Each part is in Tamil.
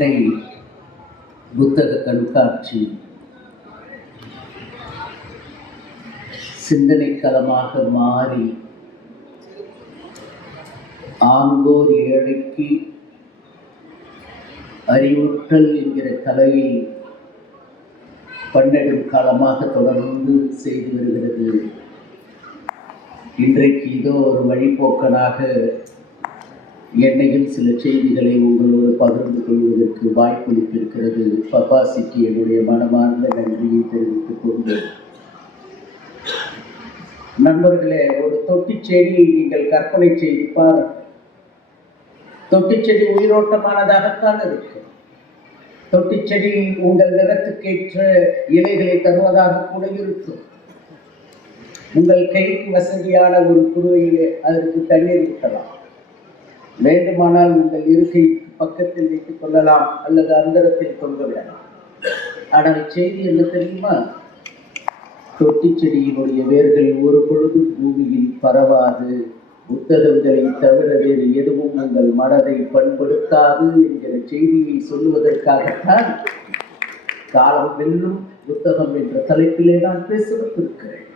சென்னை புத்தக கண்காட்சி. சிந்தனை களமாக மாறி ஆங்கோர் ஏழைக்கு அறிவுற்றல் என்கிற கலையை பன்னெடும் காலமாக தொடர்ந்து செய்து வருகிறது. இன்றைக்கு இதோ ஒரு வழிபோக்கனாக என்னையும் சில செய்திகளை உங்களோடு பகிர்ந்து கொள்வதற்கு வாய்ப்பளித்திருக்கிறது. பபாசிக்கு என்னுடைய மனமார்ந்த நன்றியை தெரிவித்துக் கொண்டு. நண்பர்களே ஒரு தொட்டிச் செடியை நீங்கள் கற்பனை செய்து பாருங்கள். தொட்டிச் செடி உயிரோட்டமானதாகத்தான் இருக்கும். தொட்டிச் செடி உங்கள் நிறத்துக்கேற்ற இலைகளை தருவதாக கூட இருக்கும். உங்கள் கைக்கு வசதியான ஒரு குருவையிலே அதற்கு தண்ணீர் ஊட்டலாம் வேண்டுமானால் உங்கள் இருக்கை பக்கத்தில் வைத்துக் கொள்ளலாம் அல்லது அந்தரத்தில் தொங்க விடலாம். ஆனால் செய்தி என்ன தெரியுமா? தொட்டிச் செடியினுடைய வேர்கள் ஒரு பொழுது பூமியில் பரவாது. புத்தகங்களை தவிர வேறு எதுவும் உங்கள் மனதை பண்படுத்தாது என்கிற செய்தியை சொல்லுவதற்காகத்தான் காலம் வெல்லும் புத்தகம் என்ற தலைப்பிலே நான் பேசப்பட்டிருக்கிறேன்.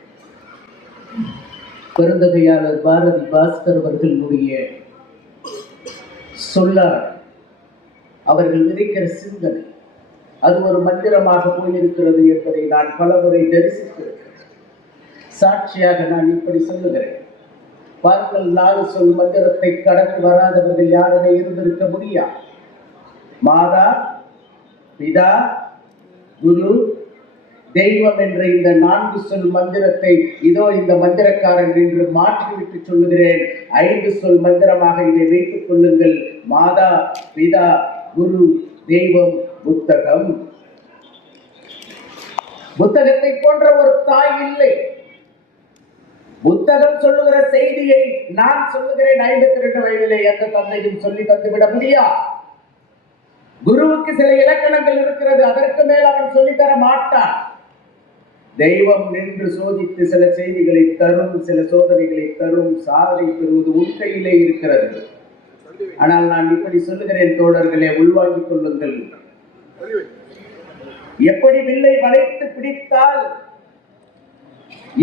பெருந்தகையாளர் பாரதி பாஸ்கர் அவர்களுடைய சொல்லார். அவர்கள் விதைக்கிற சிந்தனை. அது ஒரு மந்திரமாக போயிருக்கிறது என்பதை நான் பலமுறை தரிசித்திருக்கிறேன். சாட்சியாக நான் இப்படி சொல்லுகிறேன். பாருங்கள் நாலு சொல் மந்திரத்தை கடந்து வராதவர்கள் யாருமே இருந்திருக்க முடியாது. மாதா பிதா குரு தெய்வம் என்ற இந்த நான்கு சொல் மந்திரத்தை இதோ இந்த மந்திரக்காரன் என்று மாற்றிவிட்டு சொல்லுகிறேன். ஐந்து சொல் மந்திரமாக இதை வைத்துக் கொள்ளுங்கள். மாதா பிதா குரு தெய்வம் புத்தகம். புத்தகத்தை போன்ற ஒரு தாய் இல்லை. புத்தகம் சொல்லுகிற செய்தியை நான் சொல்லுகிறேன் ஐம்பத்தி ரெண்டு வயதிலே எந்த தந்தையும் சொல்லி தந்துவிட முடியாது. குருவுக்கு சில இலக்கணங்கள் இருக்கிறது அதற்கு மேல் அவன் சொல்லித்தர மாட்டான். தெய்வம் நின்று சோதித்து சில செய்திகளை தரும் சில சோதனைகளை தரும் சாதனை பெறுவது உன் கையிலே இருக்கிறது. ஆனால் நான் இப்படி சொல்லுகிறேன் தோழர்களே உள்வாங்கிக் கொள்ளுங்கள். எப்படி வில்லை வளைத்து பிடித்தால்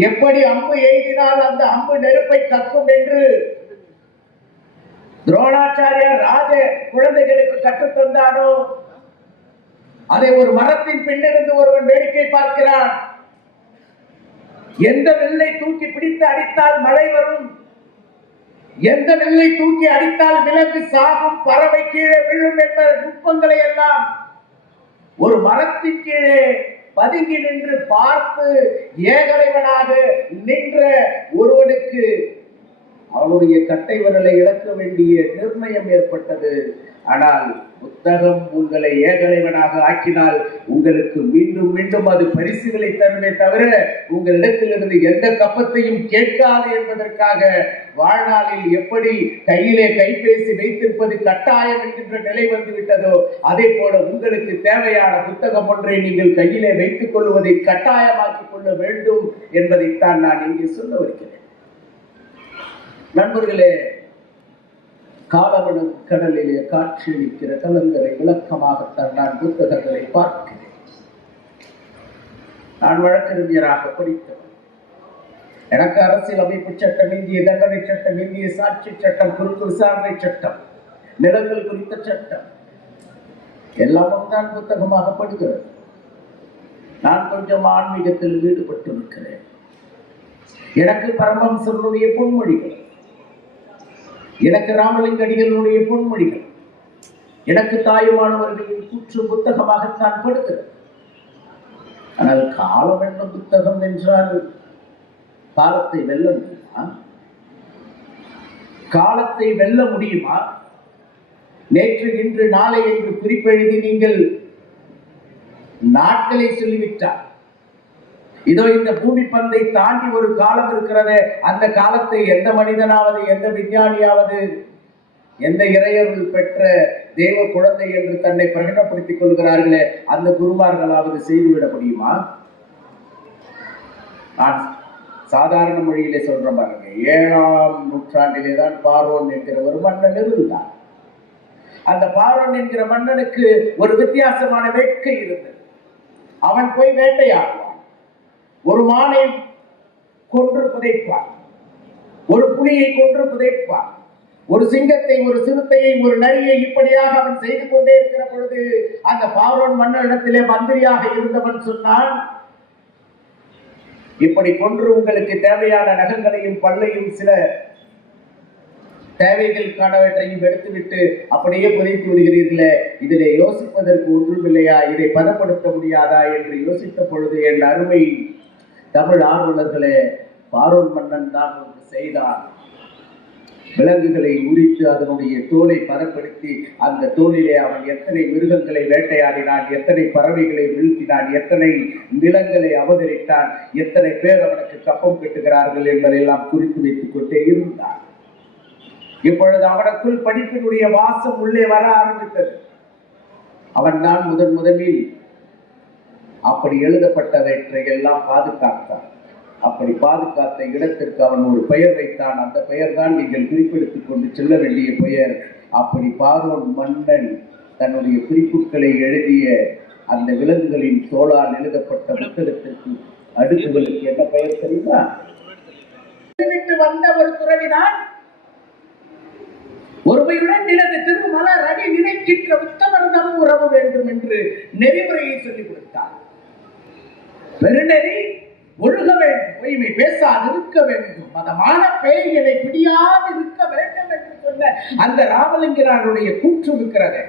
எப்படி அம்பு எய்தினால் அந்த அம்பு நெருப்பை கக்கும் என்று துரோணாச்சாரியார் ராஜ குழந்தைகளுக்கு கற்றுத்தந்தானோ அதை ஒரு மரத்தின் பின்னிருந்து ஒருவன் வேடிக்கை பார்க்கிறான். எந்த வில்லை தூக்கி பிடித்து அடித்தால் மழை வரும்? எந்த வில்லை தூக்கி அடித்தால் விலங்கு சாகும் பறவை கீழே விழும் என்ற நுட்பங்களை எல்லாம் ஒரு மரத்தின் கீழே பதுங்கி நின்று பார்த்து ஏகலைவனாக நின்ற ஒருவனுக்கு அவனுடைய கட்டை விரலை இழக்க வேண்டிய நிர்ணயம் ஏற்பட்டது. ஆனால் புத்தகம் உங்களை ஏகலைவனாக ஆக்கினால் உங்களுக்கு மீண்டும் மீண்டும் அது பரிசுகளை தருமே தவிர உங்களிடத்திலிருந்து எந்த கப்பத்தையும் கேட்காது என்பதற்காக வாழ்நாளில் எப்படி கையிலே கைபேசி வைத்திருப்பது கட்டாயம் என்கின்ற நிலை வந்து விட்டதோ அதே போல உங்களுக்கு தேவையான புத்தகம் ஒன்றை நீங்கள் கையிலே வைத்துக் கொள்வதை கட்டாயமாக்கிக் கொள்ள வேண்டும் என்பதைத்தான் நான் இங்கே சொல்ல வருகிறேன். நண்பர்களே காலவன கடலிலே காட்சியளிக்கிற கலங்கரை விளக்கமாகத்தான் நான் புத்தகங்களை பார்க்கிறேன். நான் வழக்கறிஞராக படித்தவன். எனக்கு அரசியல் அமைப்பு சட்டம் இந்திய தண்டனை சட்டம் இந்திய சாட்சி சட்டம் குறுக்கு விசாரணை சட்டம் நிலங்கள் குறித்த சட்டம் எல்லாமும் தான் புத்தகமாக படுகிறது. நான் கொஞ்சம் ஆன்மீகத்தில் ஈடுபட்டு இருக்கிறேன் எனக்கு பரமஹம்சருடைய பொன்மொழிகள் எனக்கு ராமலிங்கடிகளுடைய பொன்மொழிகள் எனக்கு தாயுமானவர்களின் கூற்று புத்தகமாகத்தான் கொடுத்தது ஆனால் காலம் என்ன புத்தகம் என்றால் காலத்தை வெல்ல முடியுமா? காலத்தை வெல்ல முடியுமா? நேற்று இன்று நாளை என்று குறிப்பெழுதி நீங்கள் நாட்களை சொல்லிவிட்டார் இதோ இந்த பூமி பந்தை தாண்டி ஒரு காலம் இருக்கிறது அந்த காலத்தை எந்த மனிதனாவது எந்த விஞ்ஞானியாவது எந்த இறையர்கள் பெற்ற தெய்வ குழந்தை என்று தன்னை பிரகடனப்படுத்திக் கொள்கிறார்களே அந்த குருமார்களாவது செய்துவிட முடியுமா? நான் சாதாரண மொழியிலே சொல்ற பாருங்க ஏழாம் நூற்றாண்டிலே தான் பார்வோன் என்கிற ஒரு மன்னன் இருந்தார் அந்த பார்வன் என்கிற மன்னனுக்கு ஒரு வித்தியாசமான வேட்கை இருந்தது. அவன் போய் வேட்டையாடுவான் ஒரு மானை கொன்று புதைப்பார் ஒரு புலியை கொன்று புதைப்பார் ஒரு சிங்கத்தை ஒரு சிறுத்தையை ஒரு நரியை இப்படியாக அவன் செய்து கொண்டே இருக்கிற பொழுது அந்த பார்வன் மன்னனிடத்திலே மந்திரியாக இருந்தவன் சொன்னான் இப்படி கொன்று உங்களுக்கு தேவையான நகங்களையும் பல்லையும் சில தேவைகள் காணவற்றையும் எடுத்துவிட்டு அப்படியே புதைத்து விடுகிறீர்களே இதிலே யோசிப்பதற்கு ஒன்றுமில்லையா? இதை பதப்படுத்த முடியாதா? என்று யோசித்த பொழுது என் அருமை தமிழ் ஆர்வலர்களே பாரோன் மன்னன் தான் ஒன்று செய்தான் விலங்குகளை உரித்து அதனுடைய தோலை பதப்படுத்தி அந்த தோலிலே அவன் எத்தனை மிருகங்களை வேட்டையாடினான் எத்தனை பறவைகளை வீழ்த்தினான் எத்தனை நிலங்களை அபகரித்தான் எத்தனை பேர் அவனுக்கு கப்பம் கட்டுகிறார்கள் என்பதையெல்லாம் குறித்து வைத்துக் கொண்டே இருந்தான். இப்பொழுது அவனுக்குள் படிப்பினுடைய வாசம் உள்ளே வர ஆரம்பித்தது. அவன் தான் முதன் முதலில் அப்படி எழுதப்பட்டவற்றை எல்லாம் பாதுகாத்தான் அப்படி பாதுகாத்த இடத்திற்கு அவன் ஒரு பெயர் வைத்தான். அந்த பெயர் தான் நீங்கள் குறிப்பெடுத்துக் கொண்டு செல்ல வேண்டிய பெயர். அப்படி பார்வோன் மன்னன் தன்னுடைய குறிப்புகளை எழுதிய அந்த விலங்குகளின் தோளால் எழுதப்பட்ட புத்தகத்திற்கு அடுக்குகளுக்கு என்ன பெயர் தெரியுமா? வந்த ஒரு துறவிதான் ஒருமையுடன் நிலது திருமலர் அடி நினைக்கின்ற உத்தமர்தம் உறவு என்று நெறிமுறையை சொல்லிக் கொடுத்தார். பெருநெறி ஒழுக வேண்டும் பொய்மை பேசாது இருக்க வேண்டும். மதமான பெயர்களை பிடியாது இருக்க வேண்டும் என்று சொன்ன அந்த ராமலிங்கனாருடைய கூற்று இருக்கிறது.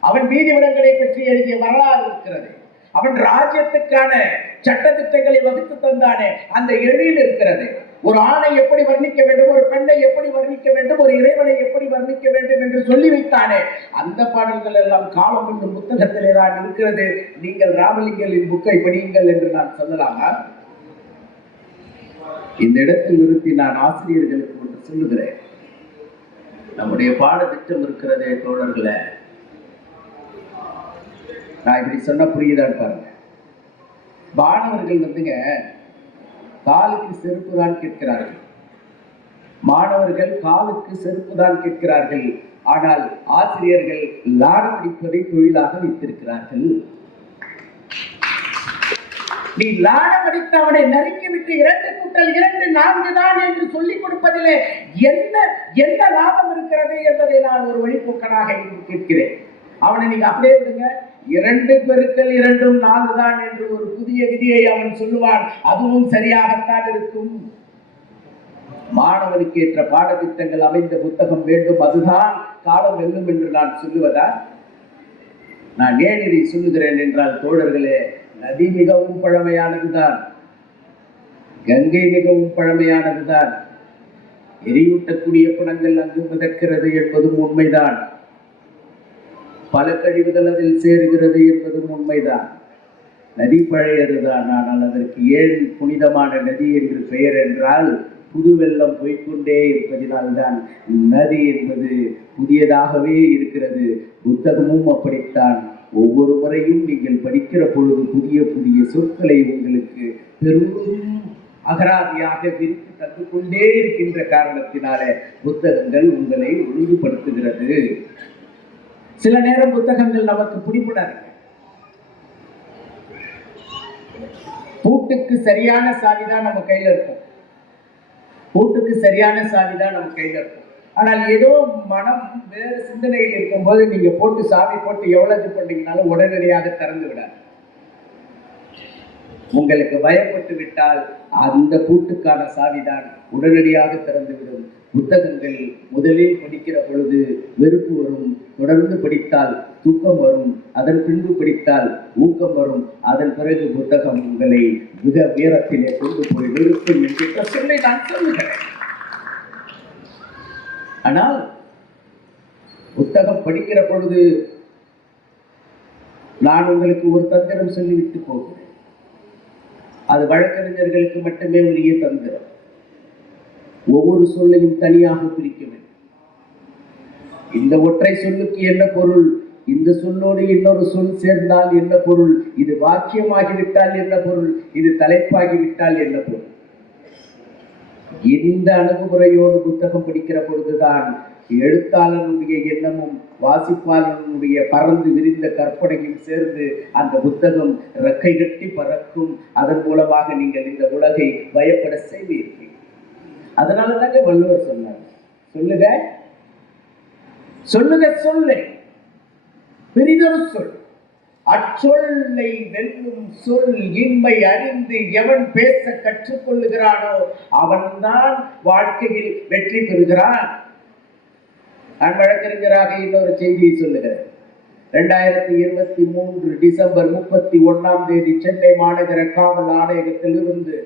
அவன் வீதி பற்றி எழுதிய வரலாறு இருக்கிறது. அவன் ராஜ்யத்துக்கான சட்டத்திட்டங்களை வகுத்து தந்தானே அந்த எழில் இருக்கிறது. ஒரு ஆணை எப்படி வர்ணிக்க வேண்டும் ஒரு பெண்ணை எப்படி வர்ணிக்க வேண்டும் ஒரு இறைவனை எப்படி வர்ணிக்க வேண்டும் என்று சொல்லி வைத்தானே அந்த பாடல்கள் எல்லாம் காலம் என்னும் புத்தகத்திலே தான் இருக்கிறது. நீங்கள் ராமலிங்கலின் புக்கை படியுங்கள் என்று நான் சொல்லலாமா? இந்த இடத்தில் நிறுத்தி நான் ஆசிரியர்களுக்கு ஒன்று சொல்லுகிறேன். நம்முடைய பாடத்திட்டம் இருக்கிறதே தோழர்களே. நான் இப்படி சொன்னா புரியுதான்னு பாருங்க. மாணவர்கள் வந்துங்க காலுக்கு செருப்பு தான் கேட்கிறார்கள். மாணவர்கள் காலுக்கு செருப்பு தான் கேட்கிறார்கள். ஆனால் ஆசிரியர்கள் லாடம் அடிப்பதை தொழிலாக வைத்திருக்கிறார்கள். நீ லாடம் அடித்து அவனை நறுக்கிவிட்டு இரண்டு கூட்டல் இரண்டு நான்கு தான் என்று சொல்லிக் கொடுப்பதிலே என்ன என்ன லாபம் இருக்கிறது என்பதை நான் ஒரு வழிபோக்கனாக கேட்கிறேன். அவனை நீங்க அப்படியே விடுங்க இரண்டு பெருக்கள் இரண்டும் நாலு தான் என்று ஒரு புதிய விதியை அவன் சொல்லுவான். அதுவும் சரியாகத்தான் இருக்கும். மாணவனுக்கு ஏற்ற பாடத்திட்டங்கள் அமைந்த புத்தகம் வேண்டும். அதுதான் காலம் வெல்லும் என்று நான் சொல்லுவதா? நான் ஏன் இதை சொல்லுகிறேன் என்றால் தோழர்களே நதி மிகவும் பழமையானதுதான். கங்கை மிகவும் பழமையானதுதான். எரியூட்டக்கூடிய பணங்கள் அங்கு மிதக்கிறது என்பதும் உண்மைதான். பல கழிவுகள் அதில் சேருகிறது என்பதும் உண்மைதான். நதி பழையதுதான் ஆனால் அதற்கு ஏன் புனிதமான நதி என்று பெயர் என்றால் புது வெள்ளம் போய்கொண்டே இருப்பதினால்தான். நதி என்பது புதியதாகவே இருக்கிறது. புத்தகமும் அப்படித்தான். ஒவ்வொரு முறையும் நீங்கள் படிக்கிற பொழுது புதிய புதிய சொற்களை உங்களுக்கு பெரும் அகராதியாக விரித்து கற்றுக்கொண்டே இருக்கின்ற காரணத்தினாலே புத்தகங்கள் உங்களை ஒழுங்குபடுத்துகிறது சில நேரம் புத்தகங்கள் நமக்கு பிடிப்படாது பூட்டுக்கு சரியான சாவிதான் நம்ம கையில இருக்கும். பூட்டுக்கு சரியான சாவிதான் நம்ம கையில இருக்கும். ஆனால் ஏதோ மனம் வேறு சிந்தனையில் இருக்கும்போது நீங்க போட்டு சாவி போட்டு எவ்வளவு இது பண்ணீங்கனாலும் உடனடியாக திறந்து விடாது. உங்களுக்கு பயப்பட்டு விட்டால் அந்த பூட்டுக்கான சாவிதான் உடனடியாக திறந்துவிடும் புத்தகங்கள் முதலில் படிக்கிற பொழுது வெறுப்பு வரும். தொடர்ந்து படித்தால் தூக்கம் வரும். அதன் பின்பு படித்தால் ஊக்கம் வரும். அதன் பிறகு புத்தகம் உங்களை மிக உயரத்திலே கொண்டு போய் நிறுத்தும் என்கின்ற சொல்லை நான் சொல்லுகிறேன். ஆனால் புத்தகம் படிக்கிற பொழுது நான் உங்களுக்கு ஒரு தந்திரம் சொல்லிவிட்டு போகிறேன். அது வழக்கறிஞர்களுக்கு மட்டுமே உரிய தந்திரம். ஒவ்வொரு சொல்லையும் தனியாக பிரிக்க வேண்டும். இந்த ஒற்றை சொல்லுக்கு என்ன பொருள்? இந்த சொல்லோடு இன்னொரு சொல் சேர்ந்தால் என்ன பொருள்? இது வாக்கியமாகிவிட்டால் என்ன பொருள்? இது தலைப்பாகிவிட்டால் என்ன பொருள்? இந்த அணுகுமுறையோடு புத்தகம் படிக்கிற பொழுதுதான் எழுத்தாளனுடைய எண்ணமும் வாசிப்பாளனுடைய பறந்து விரிந்த கற்பனையும் சேர்ந்து அந்த புத்தகம் ரெக்கை கட்டி பறக்கும். அதன் மூலமாக நீங்கள் இந்த உலகை பயப்பட செய்வீர்கள். அதனால தாங்க வள்ளுவர் சொன்னார். சொல்லுங்க. சொல்லுக சொல்லு. பெரிதொரு சொல். அச்சொல்லை வெல்லும் சொல் இன்மை அறிந்து எவன் பேச கற்றுக்கொள்ளுகிறானோ அவன்தான் வாழ்க்கையில் வெற்றி பெறுகிறான். நான் வழக்கறிஞராக இன்னொரு செய்தியை சொல்லுகிறேன். ரெண்டாயிரத்தி இருபத்தி மூன்று டிசம்பர் முப்பத்தி ஒண்ணாம் தேதி சென்னை மாநகர காவல் ஆணையகத்திலிருந்து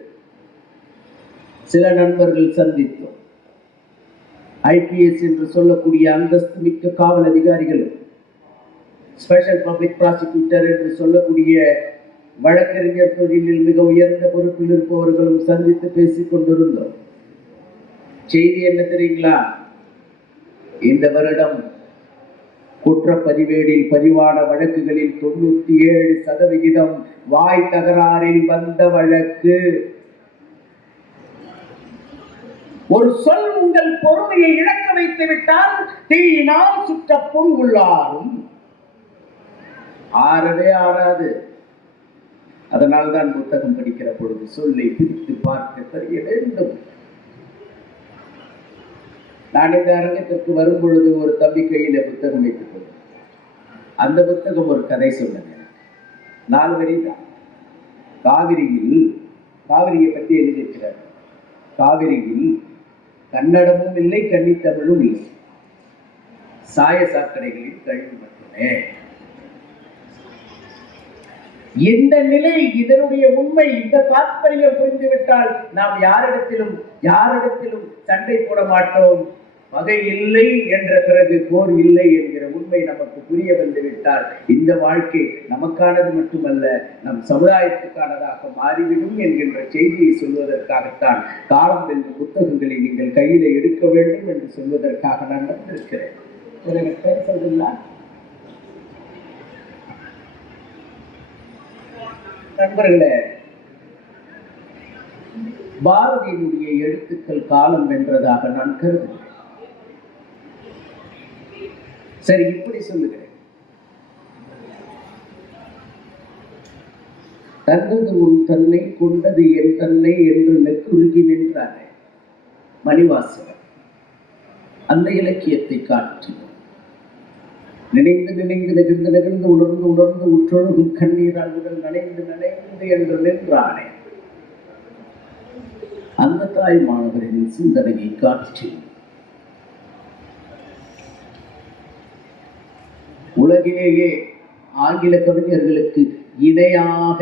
சில நண்பர்கள் சந்தித்தோம். ஐபிஎஸ் என்று சொல்லக்கூடிய அந்தஸ்து மிக்க காவல் அதிகாரிகளும் ஸ்பெஷல் பப்ளிக் ப்ராசிக்யூட்டர் என்று சொல்லக்கூடிய வழக்கறிஞர் தொழிலில் மிக உயர்ந்த பொறுப்பில் இருப்பவர்களும் சந்தித்து பேசிக் கொண்டிருந்தோம். செய்தி என்ன தெரியுங்களா? இந்த வருடம் குற்றப்பதிவேடில் பதிவான வழக்குகளில் தொண்ணூத்தி ஏழு சதவிகிதம் வாய் தகராறில் வந்த வழக்கு. ஒரு சொல் உங்கள் பொறுமையை இழக்க வைத்து விட்டால் தீயினால் சுற்ற புண் உள்ளாரும் ஆறவே ஆறாது. அதனால்தான் புத்தகம் படிக்கிற பொழுது சொல்லை பிரித்து பார்க்க தெரிய வேண்டும். நான் இந்த அரங்கத்திற்கு வரும் பொழுது ஒரு தம்பி கையில புத்தகம் வைத்துக் அந்த புத்தகம் ஒரு கதை சொன்னது. நாலு வரி தான் காவிரியில் காவிரியை பற்றி எழுதியிருக்கிறார். காவிரியில் கன்னடமும் இல்லை கன்னித்தமிழும் இல்லை. சாய சாக்கடைகளில் கழிவு மட்டுமே. இந்த நிலை இதனுடைய உண்மை இந்த தாற்பயம் புரிந்துவிட்டால் நாம் யாரிடத்திலும் யாரிடத்திலும் சண்டை போட மாட்டோம். பகை இல்லை என்ற பிறகு போர் இல்லை என்கிற உண்மை நமக்கு புரிய வந்துவிட்டால் இந்த வாழ்க்கை நமக்கானது மட்டுமல்ல நம் சமுதாயத்துக்கானதாக மாறிவிடும் என்கின்ற செய்தியை சொல்வதற்காகத்தான் காலம் என்ற புத்தகங்களை நீங்கள் கையில எடுக்க வேண்டும் என்று சொல்வதற்காக நான் வந்திருக்கிறேன். எனக்கு பேசுறதில்லை நண்பர்களே பாரதியினுடைய எழுத்துக்கள் காலம் வென்றதாக நான் கருதுகிறேன். சரி இப்படி சொல்லுகிறேன். தந்தது உன் தன்னை கொண்டது என் தன்னை என்று நெக்குருகி நின்றாரே. மணிவாசகர் அந்த இலக்கியத்தை காட்டி நினைந்து நினைந்து நெகிழ்ந்து நெகிழ்ந்து உணர்ந்து உணர்ந்து உற்றொழுகும் கண்ணீரால் உடல் நனைந்து நனைந்து என்று நின்றானே அந்த தாய் மாணவரின் சிந்தனையை காட்சி உலகிலேயே ஆங்கில கவிஞர்களுக்கு இணையாக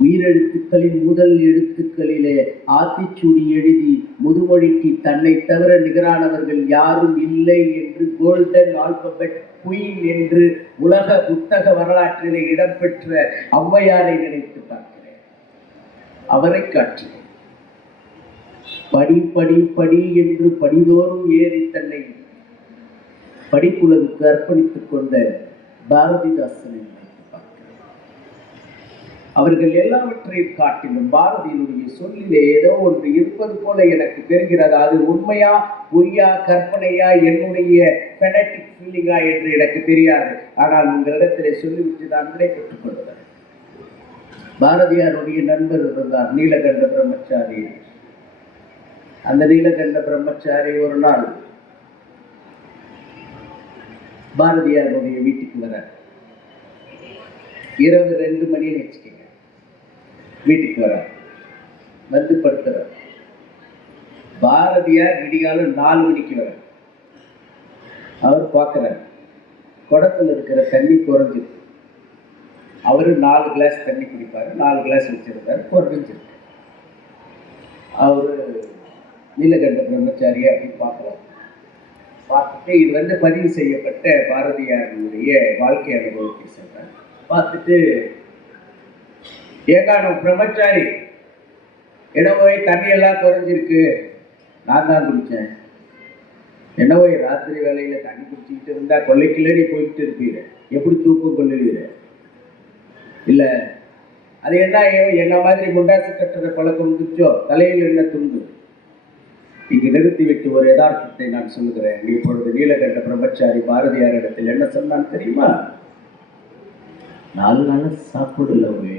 உயிரெழுத்துக்களின் முதல் எழுத்துக்களிலே ஆத்திச்சூடி எழுதி முதுமொழிக்கு தன்னை தவிர நிகரானவர்கள் யாரும் இல்லை என்று கோல்டன் ஆல்பபெட் குயின் என்று உலக புத்தக வரலாற்றிலே இடம்பெற்ற ஔவையாரை நினைத்து பார்க்கிறேன். அவரை காட்டினேன் படி படி படி என்று படிதோறும் ஏறி தன்னை படிப்புலகுக்கு அர்ப்பணித்துக் கொண்ட பாரதிதாசனை நினைத்து அவர்கள் எல்லாவற்றையும் காட்டிலும் பாரதியினுடைய சொல்லிலே ஏதோ ஒன்று இருப்பது போல எனக்கு தெரிகிறது. அது உண்மையா பொய்யா கற்பனையா என்னுடைய பெனட்டிக் ஃபீலிங்கா என்று எனக்கு தெரியாது. ஆனால் உங்களிடத்திலே சொல்லிவிட்டு நான் விடை பெற்றுக் கொள்கிறேன் பாரதியாருடைய நண்பர் இருந்தார் நீலகண்ட பிரம்மச்சாரி. அந்த நீலகண்ட பிரம்மச்சாரி ஒரு நாள் பாரதியாருடைய வீட்டுக்கு வர. இரவு ரெண்டு மணின்னு வச்சுக்கோங்க. வீட்டுக்கு வர. வந்து படுத்துறார் பாரதியார் விடிகாலம் நாலு மணிக்கு வர. அவர் பார்க்குறார் குடத்துல இருக்கிற தண்ணி குறைஞ்சிருக்கு அவரு நாலு கிளாஸ் தண்ணி குடிப்பாரு. நாலு கிளாஸ் வச்சிருக்காரு குறைஞ்சிருக்கு. அவரு நீலகண்ட பிரம்மச்சாரியா அப்படின்னு பார்க்குறாரு. பார்த்துட்டு இது வந்து பதிவு செய்யப்பட்ட பாரதியாருடைய வாழ்க்கை அனுபவத்தை சொல்றார் பார்த்துட்டு ஏகானோ பிரம்மச்சாரி என்னவோய் தண்ணி எல்லாம் குறைஞ்சிருக்கு. நான் தான் குடித்தேன் என்னவோ ராத்திரி வேலையில தண்ணி குடிச்சிக்கிட்டு இருந்தா கொள்ளைக்குள்ளடி போயிட்டு இருப்பீங்க எப்படி தூக்கம் கொள்ளுவீர? இல்ல அது என்ன என்ன மாதிரி முண்டாசு கட்டுற பழக்கம் வந்துச்சோ தலையில் என்ன துண்டு? இங்கு நிறுத்திவிட்டு ஒரு யதார்த்தத்தை நான் சொல்லுகிறேன். இப்பொழுது நீலகண்ட பிரம்மச்சாரி பாரதியார் இடத்தில் என்ன சொன்னான் தெரியுமா? நாலு நாள் சாப்பிடல ஒரு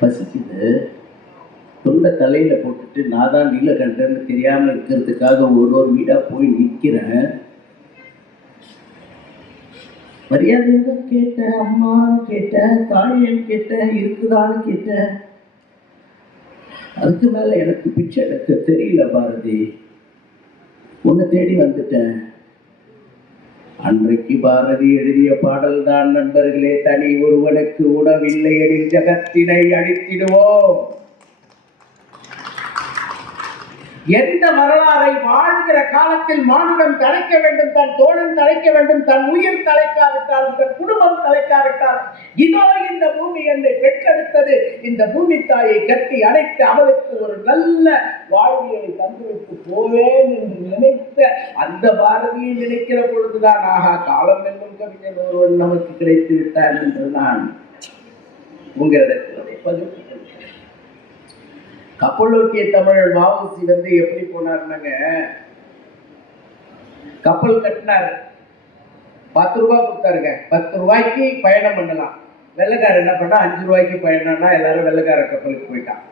பசிக்குது. தொண்டை தலையில போட்டுட்டு நான் தான் நீலகண்டன்னு தெரியாம இருக்கிறதுக்காக ஒரு ஒரு வீடா போய் நிற்கிறேன் மரியாதையாக கேட்டேன் அம்மா கேட்டேன் தாயன் கேட்டேன் இருக்குதான்னு கேட்டேன். அதுக்கு மேல எனக்கு பிச்சை எடுக்க தெரியல பாரதி. உன்னை தேடி வந்துட்டேன். அன்றைக்கு பாரதி எழுதிய பாடல் தான் நண்பர்களே தனி ஒருவனுக்கு உணவில்லை எனில் ஜகத்தினை அழித்திடுவோம். எந்த வரலாறை வாழ்கிற காலத்தில் மானுடம் தலைக்க வேண்டும் தன் தோழன் தலைக்க வேண்டும் தன் உயிர் தலைக்காவிட்டாலும் தன் குடும்பம் தலைக்காவிட்டாலும் இதோ இந்த பூமி என்னை பெற்றெடுத்தது. இந்த பூமி தாயை கட்டி அடைத்து அவளுக்கு ஒரு நல்ல வாழ்வியலை தந்துவிட்டு போவேன் என்று நினைத்த அந்த பாரதியை நினைக்கிற பொழுதுதான் ஆகா காலம் என்னும் கவிஞர் ஒருவன் நமக்கு கிடைத்து விட்டார் என்று நான் உங்களிடத்தில் அதை பகிர்ந்து தமிழ் வாவுசி வந்து எப்படி போனார்னாங்க? கப்பல் கட்டினாரு. பத்து ரூபாய் கொடுத்தாருங்க. பத்து ரூபாய்க்கு பயணம் பண்ணலாம். வெள்ளக்காரர் என்ன பண்ணா அஞ்சு ரூபாய்க்கு பயணம்னா எல்லாரும் வெள்ளக்கார கப்பலுக்கு போயிட்டான்.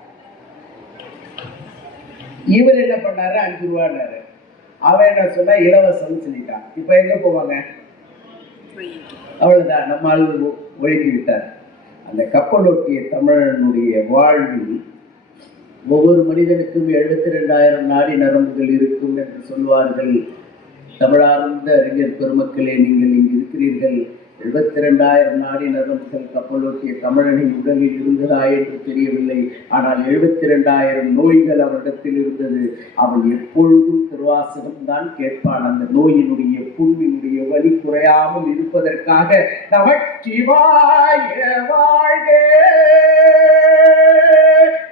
இவர் என்ன பண்ணாரு? அஞ்சு ரூபான்னாரு. அவன் என்ன சொன்னா இலவசம்னு சொல்லிட்டான். இப்ப எங்க போவாங்க? அவ்வளவுதான். நம்ம ஒழுங்கி விட்டார். அந்த கப்பலோட்டிய தமிழனுடைய வாழ்வில் ஒவ்வொரு மனிதனுக்கும் எழுபத்தி ரெண்டாயிரம் நாடி நரம்புகள் இருக்கும் என்று சொல்வார்கள். தமிழார்ந்த அறிஞர் பெருமக்களே நீங்கள் இங்கு இருக்கிறீர்கள். எழுபத்தி ரெண்டாயிரம் நாடி நரம்புகள் கப்பலோட்டிய தமிழனின் உடலில் இருந்ததா என்று தெரியவில்லை. ஆனால் எழுபத்தி ரெண்டாயிரம் நோய்கள் அவரிடத்தில் இருந்தது. அவன் எப்பொழுதும் திருவாசகம் தான் கேட்பான். அந்த நோயினுடைய புண்ணினுடைய வலி குறையாமல் இருப்பதற்காக நமச்சிவாய வாழ்க!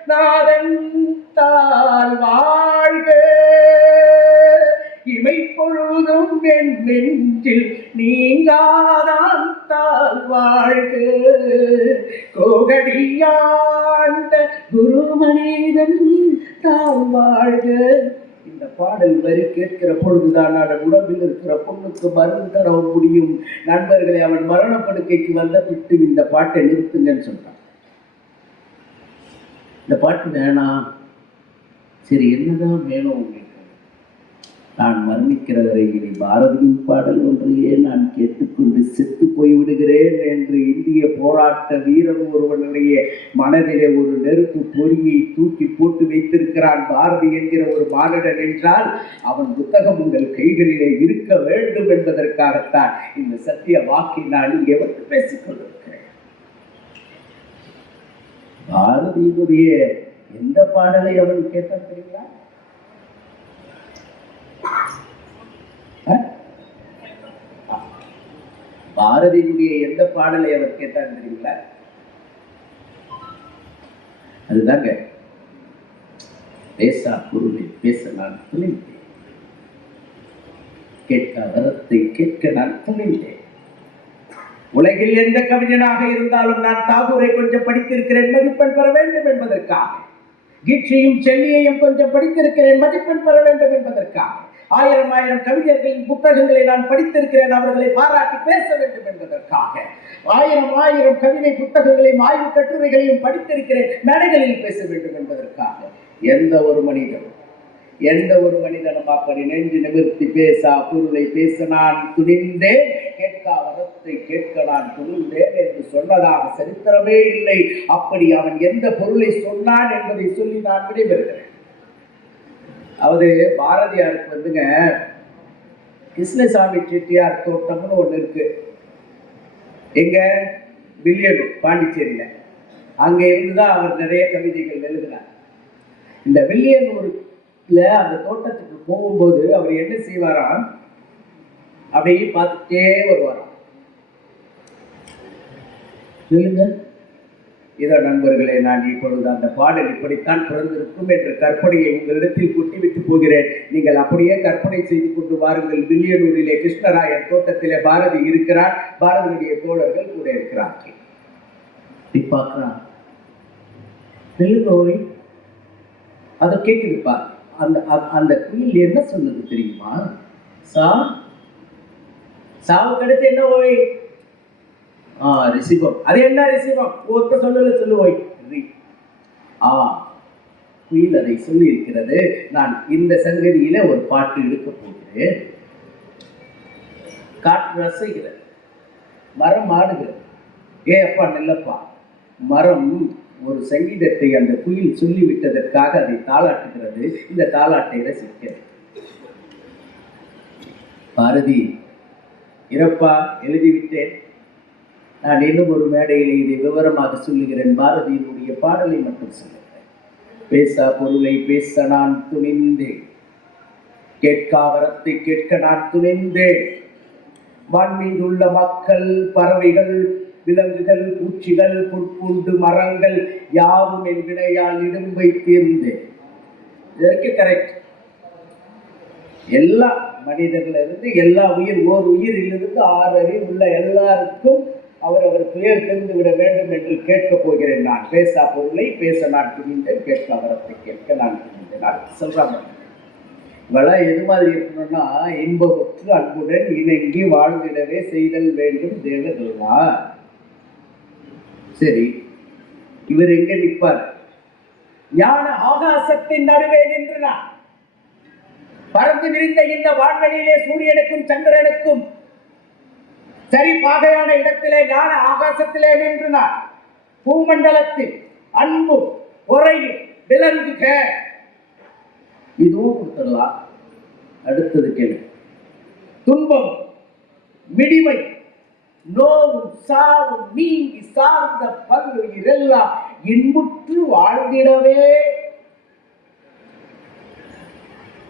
நாதன் தால் வாழ்க! இமை பொழுதும் என் நெஞ்சில் நீங்காதான் தால் வாழ்க கோகடியாண்ட குருமனிதன் தால் வாழ்க இந்த பாடல் வரி கேட்கிற பொழுதுதான் அவன் உடம்பில் இருக்கிற பொண்ணுக்கு மருந்து தர முடியும். நண்பர்களை அவன் மரணப்படுக்கைக்கு வந்த விட்டு இந்த பாட்டை நிறுத்துங்கன்னு சொல்றான். இந்த பாட்டு வேணாம். சரி என்னதான் வேணும் உங்களுக்கு நான் மரணிக்கிற இனி பாரதியின் பாடல் ஒன்றையே நான் கேட்டுக்கொண்டு செத்து போய்விடுகிறேன் என்று இந்திய போராட்ட வீரன் ஒருவனுடைய மனதிலே ஒரு நெருப்பு பொறியை தூக்கி போட்டு வைத்திருக்கிறான் பாரதி என்கிற ஒரு மானிடன் என்றால் அவன் புத்தகம் உங்கள் கைகளிலே இருக்க வேண்டும் என்பதற்காகத்தான் இந்த சத்திய வாக்கை நான் இங்கே வந்து பேசிக்கொண்டிருக்கிறேன். பாரதியினுடைய எந்த பாடலை அவன் கேட்டான் தெரியுங்களா பாரதியுடைய எந்த பாடலை அவர் கேட்டார் தெரியுங்களா? அதுதாங்க. பேசா பொருளை பேசலாம் நான் துணிந்தேன். கேட்க வரத்தை கேட்க நான் துணிந்தேன். உலகில் எந்த கவிஞனாக இருந்தாலும் நான் தாகூரை கொஞ்சம் படித்திருக்கிறேன் மதிப்பெண் பெற வேண்டும் என்பதற்காக. கீட்சியும் சென்னியையும் கொஞ்சம் படித்திருக்கிறேன் மதிப்பெண் பெற வேண்டும் என்பதற்காக. ஆயிரம் ஆயிரம் கவிஞர்களின் புத்தகங்களை நான் படித்திருக்கிறேன் அவர்களை பாராட்டி பேச வேண்டும் என்பதற்காக. ஆயிரம் ஆயிரம் கவிதை புத்தகங்களையும் ஆய்வு கட்டுரைகளையும் படித்திருக்கிறேன் மேடைகளில் பேச வேண்டும் என்பதற்காக. எந்த ஒரு மனிதனும் எந்த ஒரு மனிதனும் அப்படி நெஞ்சு நிமிர்த்தி பேசா பொருளை பேச நான் துணிந்தேன் கேட்காவதத்தை கேட்க நான் துணிந்தேன் என்று சொன்னதாக சரித்திரமே இல்லை. அப்படி அவன் எந்த பொருளை சொன்னான் என்பதை சொல்லி நான் விடைபெறுகிறேன். அவர் பாரதியாருக்கு வந்துங்க கிருஷ்ணசாமி செட்டியார் தோட்டம்னு ஒன்று இருக்கு. எங்க? வில்லியனூர் பாண்டிச்சேரியில். அங்கே இருந்து தான் அவர் நிறைய கவிதைகள் எழுதினார். இந்த வில்லியனூர்ல அந்த தோட்டத்துக்கு போகும்போது அவர் என்ன செய்வாராம்? அப்படியே பார்த்துட்டே வருவாராம். சொல்லுங்க இதோ நண்பர்களே நான் இப்பொழுது அந்த பாடல் இப்படித்தான் பிறந்திருக்கும் என்ற கற்பனையை உங்களிடத்தில் கொட்டிவிட்டு போகிறேன். நீங்கள் அப்படியே கற்பனை செய்து கொண்டு வாருங்கள். வில்லியனூரிலே கிருஷ்ணராயர் தோட்டத்திலே பாரதி இருக்கிறார். பாரதியுடைய தோழர்கள் கூட இருக்கிறார்கள். பார்க்கிறான் நெல்லுநோய் அதை கேட்குதுப்பா அந்த அந்த குயில் என்ன சொன்னது தெரியுமா? சா? சாவுக்கு அடுத்து என்ன ஓய் ரிசிபம் அது என்ன ரிசிபம் ஒத்த சொல்லல சொல்லுவோய் ஆ குயில் அதை சொல்லி இருக்கிறது நான் இந்த சங்கதியில ஒரு பாட்டு எடுக்க போகிறேன். காற்று ரசிக்கிறது மரம் ஆடுகிறது. ஏ அப்பா நெல்லப்பா. மரம் ஒரு சங்கீதத்தை அந்த குயில் சொல்லிவிட்டதற்காக அதை தாளாட்டுகிறது. இந்த தாளாட்டை ரசிக்கிறது பாரதி இறப்பா எழுதிவிட்டேன். நான் இன்னும் ஒரு மேடையில் இதை விவரமாக சொல்லுகிறேன். பாரதியினுடைய பாடலை மட்டும் சொல்லுகிறேன். பேசா பொருளை பேச நான் துணிந்தேன். கேட்காவரத்தை கேட்க நான் துணிந்தேன். மண்மீதுள்ள மக்கள் பறவைகள் விலங்குகள் பூச்சிகள் புற்புண்டு மரங்கள் யாவும் என் வினையால் இடும்பை தீர்ந்தேன். இதற்கு கரெக்ட் எல்லா மனிதர்ல இருந்து எல்லா உயிர் ஓர் உயிரிலிருந்து ஆறு அறிவு உள்ள எல்லாருக்கும் அவர் அவர் துயர் தெரிந்து விட வேண்டும் என்று கேட்கப் போகிறேன் நான். பேசா பொருளை பேச நான் துணிந்தேன் கேட்க அவரத்தை கேட்க நான் துணிந்தேன். சொல்றாங்க. இவெல்லாம் எது மாதிரி இருக்கணும்னா இன்பமுற்று அன்புடன் இணங்கி வாழ்ந்திடவே செய்தல் வேண்டும் தேவதேவா சரி இவர் எங்க நிற்பார்? ஞான ஆகாசத்தின் நடுவே நின்று நான் பறந்து விரிந்த இந்த வான்வெளியிலே சூரியனுக்கும் சந்திரனுக்கும் சரி பாதையான இடத்திலே ஞான ஆகாசத்திலே நின்று நான் பூமண்டலத்தில் அன்பும் பொறையும் விளங்குக. இதுவும் கொடுத்துடலாம் அடுத்தது கேள்வி துன்பம் மிடிமை நோவும் சாவும் நீங்கி சார்ந்த பங்கு இதெல்லாம் இன்புற்று வாழ்ந்திடவே.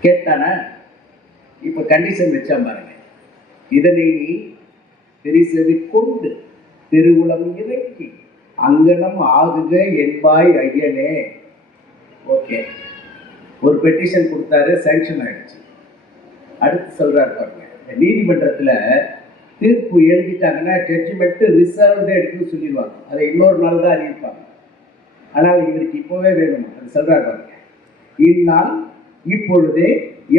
கேட்டான? இப்ப கண்டிஷன் வச்சா பாருங்க. இதனை நீ பெரிசெவி கொண்டு திருவுளம் இறக்கி அங்கனம் ஆகுக என்பாய் ஐயனே. ஓகே ஒரு பெட்டிஷன் கொடுத்தாரு சேங்ஷன் ஆயிடுச்சு. அடுத்து சொல்றாரு பாருங்க இந்த நீதிமன்றத்துல தீர்ப்பு எழுதிட்டாங்கன்னா ஜட்ஜ்மெண்ட் ரிசர்வ்டு எடுத்து சொல்லிடுவாங்க. அதை இன்னொரு நாள் தான் அறிவிப்பாங்க. ஆனால் இவருக்கு இப்போவே வேணும். அது சொல்றாரு பாருங்க இந்நாள் இப்பொழுதே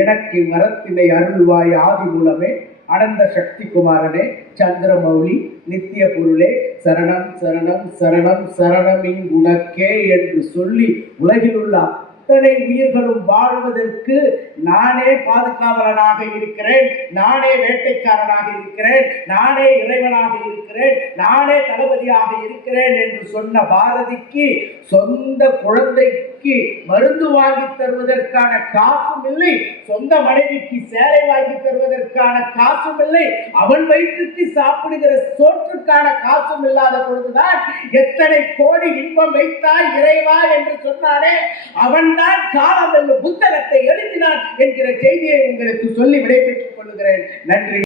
எனக்கு மரத்தினை அருள்வாய் ஆதி மூலமே அடர்ந்த சக்தி குமாரனே சந்திரமௌலி நித்திய பொருளே சரணம் சரணம் சரணம் சரணம் உனக்கே என்று சொல்லி உலகில் உள்ள அத்தனை உயிர்களும் வாழ்வதற்கு நானே பாதுகாவலனாக இருக்கிறேன் நானே வேட்டைக்காரனாக இருக்கிறேன் நானே இறைவனாக இருக்கிறேன் நானே தளபதியாக இருக்கிறேன் என்று சொன்ன பாரதிக்கு சொந்த குழந்தை மனைவிக்கு மருந்து வாங்கி தருவதற்கான காசும் இல்லை. சொந்த மனைவிக்கு சேலை வாங்கி தருவதற்கான காசும் இல்லை. அவன் வயிற்றுக்கு சாப்பிடுகிற சோற்றுக்கான காசும் இல்லாத பொழுதுதான் எத்தனை கோடி இன்பம் வைத்தாய் இறைவா என்று சொன்னானே. அவன்தான் காலம் என்னும் புத்தகத்தை எழுதினான் என்கிற செய்தியை உங்களுக்கு சொல்லி விடைபெற்றுக் கொள்கிறேன் நன்றி.